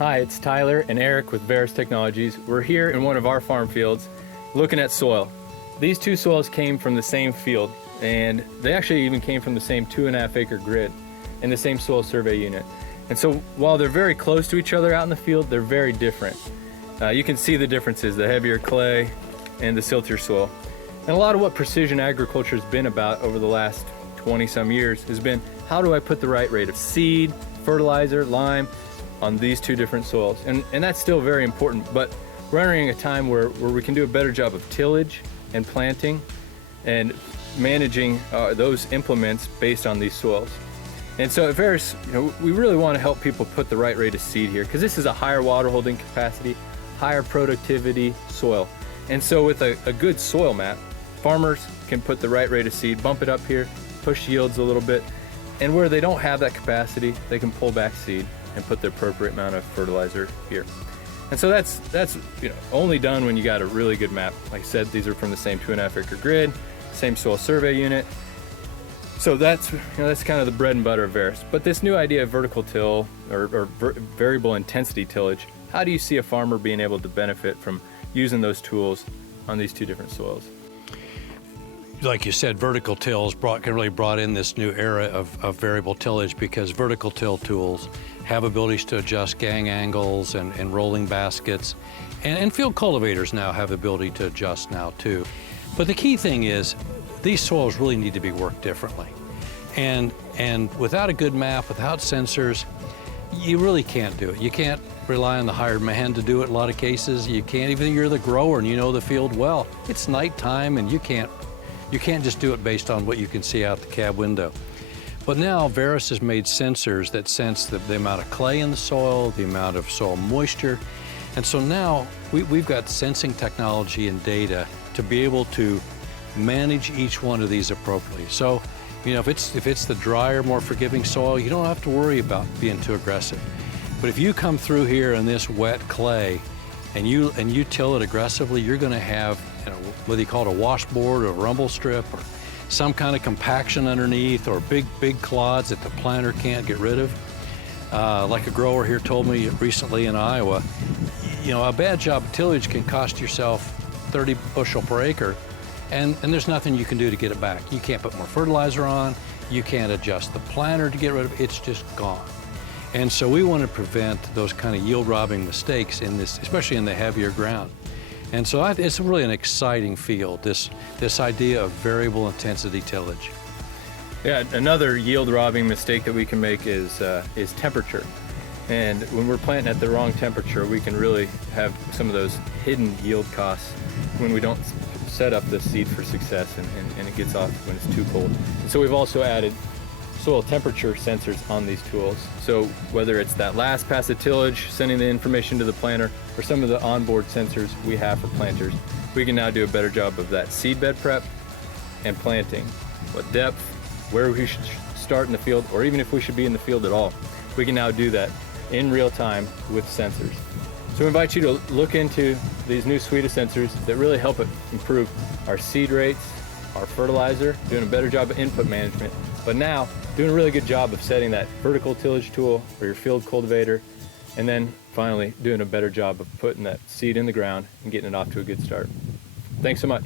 Hi, it's Tyler and Eric with Veris Technologies. We're here in one of our farm fields looking at soil. These two soils came from the same field, and they actually even came from the same 2.5 acre grid in the same soil survey unit. And so while they're very close to each other out in the field, they're very different. You can see the differences, the heavier clay and the siltier soil. And a lot of what precision agriculture has been about over the last 20 some years has been, how do I put the right rate of seed, fertilizer, lime on these two different soils? And that's still very important, but we're entering a time where we can do a better job of tillage and planting and managing those implements based on these soils. And so at Veris, we really want to help people put the right rate of seed here, because this is a higher water holding capacity, higher productivity soil. And so with a good soil map, farmers can put the right rate of seed, bump it up here, push yields a little bit, and where they don't have that capacity, they can pull back seed and put the appropriate amount of fertilizer here. And so that's only done when you got a really good map. Like I said, these are from the same 2.5 acre grid, same soil survey unit. So that's kind of the bread and butter of Veris. But this new idea of vertical till or variable intensity tillage, how do you see a farmer being able to benefit from using those tools on these two different soils? Like you said, vertical tills really brought in this new era of variable tillage, because vertical till tools have abilities to adjust gang angles and rolling baskets. And field cultivators now have the ability to adjust now too. But the key thing is, these soils really need to be worked differently. And without a good map, without sensors, you really can't do it. You can't rely on the hired man to do it in a lot of cases. You can't, even if you're the grower and you know the field well. It's nighttime and you can't just do it based on what you can see out the cab window. But now Veris has made sensors that sense the amount of clay in the soil, the amount of soil moisture. And so now we've got sensing technology and data to be able to manage each one of these appropriately. So, if it's the drier, more forgiving soil, you don't have to worry about being too aggressive. But if you come through here in this wet clay and you till it aggressively, you're going to have whether you call it a washboard or a rumble strip or some kind of compaction underneath, or big clods that the planter can't get rid of. Like a grower here told me recently in Iowa, a bad job of tillage can cost yourself 30 bushel per acre, and there's nothing you can do to get it back. You can't put more fertilizer on, you can't adjust the planter to get rid of it, it's just gone. And so we want to prevent those kind of yield robbing mistakes in this, especially in the heavier ground. And so it's really an exciting field, this idea of variable intensity tillage. Yeah, another yield robbing mistake that we can make is temperature. And when we're planting at the wrong temperature, we can really have some of those hidden yield costs when we don't set up the seed for success and it gets off when it's too cold. And so we've also added soil temperature sensors on these tools. So whether it's that last pass of tillage, sending the information to the planter, or some of the onboard sensors we have for planters, we can now do a better job of that seedbed prep and planting. What depth, where we should start in the field, or even if we should be in the field at all. We can now do that in real time with sensors. So we invite you to look into these new suite of sensors that really help improve our seed rates, our fertilizer, doing a better job of input management, but now doing a really good job of setting that vertical tillage tool for your field cultivator, and then finally doing a better job of putting that seed in the ground and getting it off to a good start. Thanks so much.